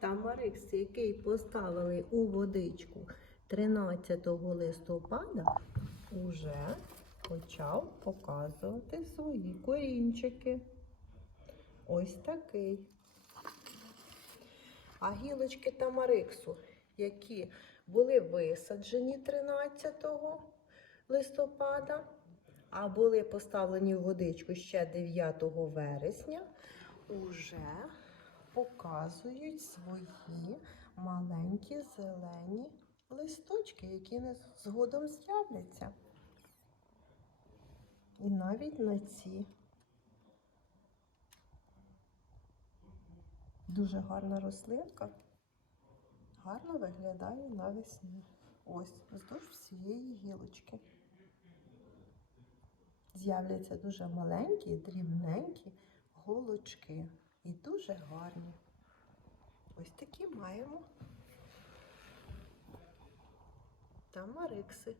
Тамарикс, який поставили у водичку 13 листопада, уже почав показувати свої корінчики. Ось такий. А гілочки тамариксу, які були висаджені 13 листопада, а були поставлені в водичку ще 9 вересня, уже показують свої маленькі зелені листочки, які згодом з'являться. І навіть на ці. Дуже гарна рослинка. Гарно виглядає навесні. Ось, вздовж всієї гілочки. З'являться дуже маленькі, дрібненькі голочки. І дуже гарні. Ось такі маємо тамарикси.